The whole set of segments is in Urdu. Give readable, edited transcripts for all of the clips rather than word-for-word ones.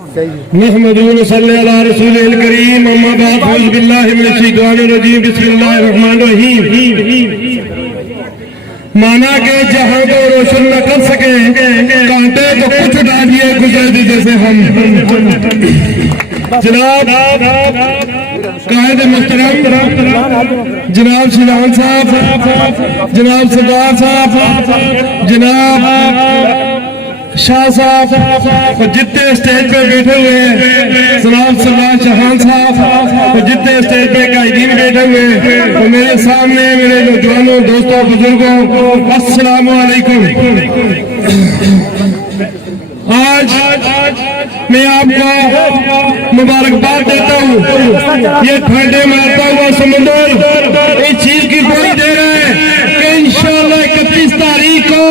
نحمدہ و صلی اللہ رسول الکریم اما بعد اعوذ باللہ من الشیطان الرجیم بسم اللہ الرحمن الرحیم مانا کہ جہاں کو روشن نہ کر سکے کانٹے تو کچھ ڈالیے گزر دی جیسے ہم جناب قائد محترم جناب شیلان صاحب جناب سردار صاحب جناب شاہ صاحب جتنے اسٹیج پہ بیٹھے ہوئے ہیں جناب سردار شاہان صاحب جتنے اسٹیج پہ قائدین بیٹھے ہوئے ہیں میرے سامنے میرے نوجوانوں دوستوں بزرگوں السلام علیکم۔ آج میں آپ کو مبارکباد دیتا ہوں۔ یہ ٹھنڈے مارتا ہوا سمندر اس چیز کی گواہی دے رہا ہے کہ انشاءاللہ 31 تاریخ کو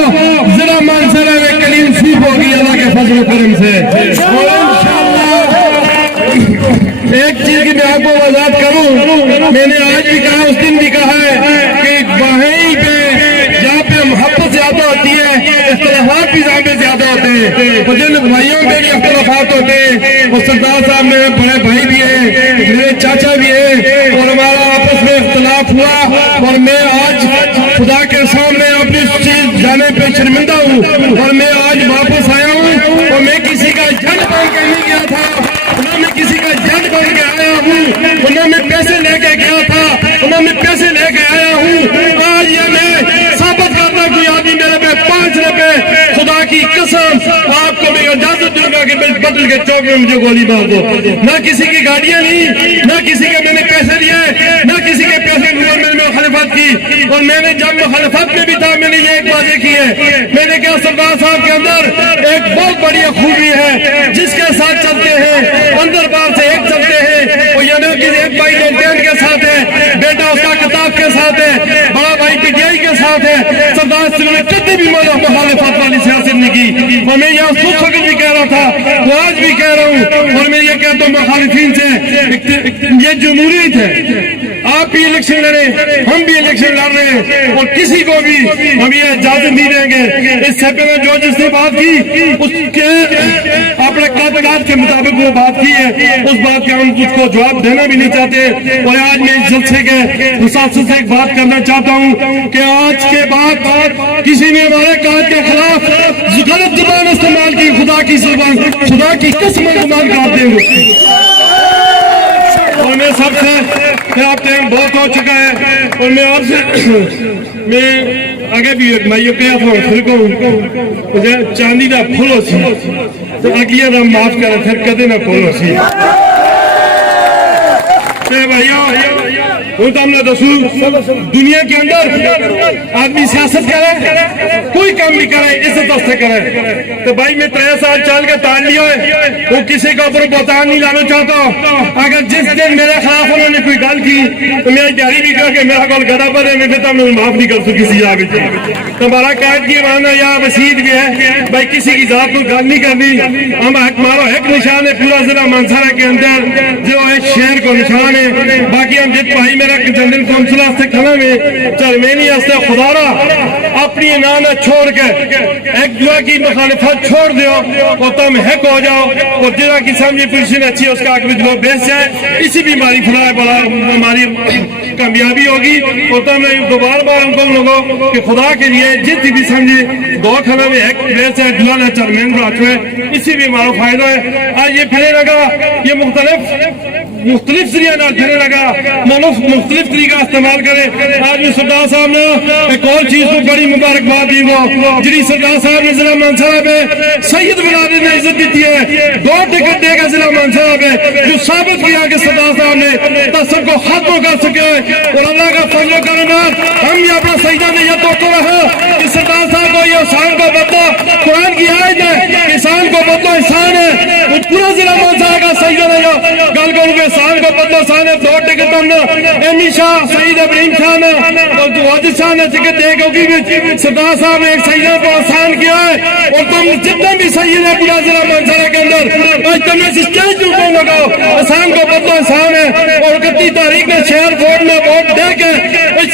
ضلع مانسہرہ میں کلین سوپ ہوگی اللہ کے فضل و کرم سے، اور انشاءاللہ ایک چیز کی میں آپ کو وضاحت کروں، میں نے آج بھی کہا اس دن بھی کہا ہے کہ وہیں پہ جہاں پہ محبت زیادہ ہوتی ہے اختلافات بھی جہاں پہ زیادہ ہوتے ہیں، اور جن بھائیوں میں بھی اختلافات ہوتے ہیں وہ سردار صاحب میرے بڑے بھائی بھی ہیں میرے چاچا بھی ہیں اور ہمارا آپس میں اختلاف ہوا، اور میں آج خدا کے سامنے اپنی چیز جانے پہ شرمندہ ہوں، اور میں آج واپس آیا ہوں اور میں کسی کا جج بن کے نہیں گیا تھا، نہ میں کسی کا جج بن کے آیا ہوں، نہ میں پیسے لے کے گیا تھا، نہ میں پیسے لے کے آیا ہوں۔ آج یہ میں ثابت کرتا کوئی آدمی میرے پہ 5 روپے خدا کی قسم آپ کو میں اجازت دوں گا کہ بدل کے چوک میں مجھے گولی مار دو، نہ کسی کی گاڑیاں نہیں، نہ کسی کے میں نے پیسے لیے، نہ کسی کے پیسے لیا، میں نے مخالفت کی، اور میں نے جب مخالفت میں بھی تھا میں نے یہ ایک واضح کی ہے، میں نے کہا سردار صاحب کے اندر ایک بہت بڑی خوبی ہے جس کے ساتھ چلتے ہیں اندر باہر سے ایک چلتے ہیں، وہ یعنی کہ ایک بھائی لینٹین کے ساتھ ہے، بیٹا اس کا کتاب کے ساتھ ہے، بڑا بھائی پی ٹی آئی کے ساتھ ہے، سردار صاحب نے کبھی بھی مخالفت والی سیاست نہیں کی، اور میں یہاں اس وقت بھی کہہ رہا تھا تو آج بھی کہہ رہا ہوں، اور میں یہ کہتا ہوں مخالفین سے یہ جمہوریت ہے، آپ بھی الیکشن لڑیں ہم بھی الیکشن لڑ رہے ہیں، اور کسی کو بھی ہم یہ اجازت نہیں دیں گے۔ اس سے پہلے جو جس نے بات کی اس کے اپنے قاعدات کے مطابق وہ بات کی ہے، اس بات کا ہم کچھ کو جواب دینا بھی نہیں چاہتے، اور آج میں اس جلسے کے مسافر سے ایک بات کرنا چاہتا ہوں کہ آج کے بعد کسی نے ہمارے قائد کے خلاف غلط زبان استعمال کی، خدا کی زبان خدا کی قسم استعمال کرتے ہوئے، اور میں سب سے آپ ٹائم بہت ہو چکا ہے، اور میں آپ سے میں آگے بھی میں یہ کہا تھا پھر کو چاندی دا پھولو سی تو اگلی دا معاف کرے پھر کدے نہ کھولو سی بھائیو ہوں تو ہم نے دسو دنیا کے اندر آدمی سیاست کرے کوئی کام نہیں کرے عزت سے کرے، تو بھائی میں 3 سال چال کے تعلیم لیا ہے وہ کسی کا اوپر بہتان نہیں لانا چاہتا، اگر جس دن میرے خلاف انہوں نے کوئی گل کی تو میں دیاری بھی کر کے میرا کول گڑا پر ہے میں پھر میں معاف نہیں کر سکتی کسی آگے تو ہمارا قائد کی مانا یا وسیعت بھی ہے بھائی کسی کی ذات کو گل نہیں کرنی، ہم ہمارا ایک نشان ہے پورا ضلع مانسہرہ کے اندر جو ہے شہر کو نشان ہے، باقی ہم جت بھائی میرا جنرل کونسل سے کھانا میں چرمینی ہستے خدا را اپنی انانا چھوڑ کے ایک دوسرے کی مخالفت چھوڑ دیو اور تم ہیک ہو جاؤ، اور جنہ کی سمجھی پوزیشن اچھی ہے اس کا آگے جو بیس جائے، اسی بیماری فلاح بڑا ہماری کامیابی ہوگی، اور تم دوبارہ بار ہم کو لوگوں کہ خدا کے لیے جتنی بھی سمجھی دو کھانا میں ایک بیس ہے دلانا چرمین کو آچو ہے، اسی بھی ہمارا فائدہ ہے۔ آج یہ پھرے لگا یہ مختلف ذریعہ نہ پھرے لگا مختلف طریقہ استعمال کرے، آج بھی سردار صاحب نے ایک اور چیز کو بڑی مبارکباد دی وہ جنہی سردار صاحب نے ضلع مانسہرہ پہ سید بلادر نے عزت دیتی ہے، 2 ٹکٹ دے گا ضلع مانسہرہ پہ جو ثابت کیا کہ سردار صاحب نے تعصب کو ختم کر سکے، اور اللہ کا فضل و کرم ہم یہ اپنا سجدہ نیت ہوتا رہا کہ سردار صاحب کو یہ احسان کو بدلو، قرآن کی آیت ہے احسان کو بدلو احسان ہے، پورا ضلع مانسہرہ کا سجدہ نہیں گل کروں گے احسان کو بدلو احسان ہے، 2 ٹکٹ ہم نے امی شاہ سعید ابراہیم شاہ نے اور واجد شاہ نے ٹکٹ دے کیونکہ سردار صاحب نے ایک سیدہ کو آسان کیا ہے، اور تم جتنا بھی سید ہے پورا ضلع مانسہرہ کے اندر آج تم نے اسٹیج کو لگاؤ احسان کو بدلو احسان ہے، اور 31 تاریخ میں شہر ووٹ میں ووٹ دے کے اس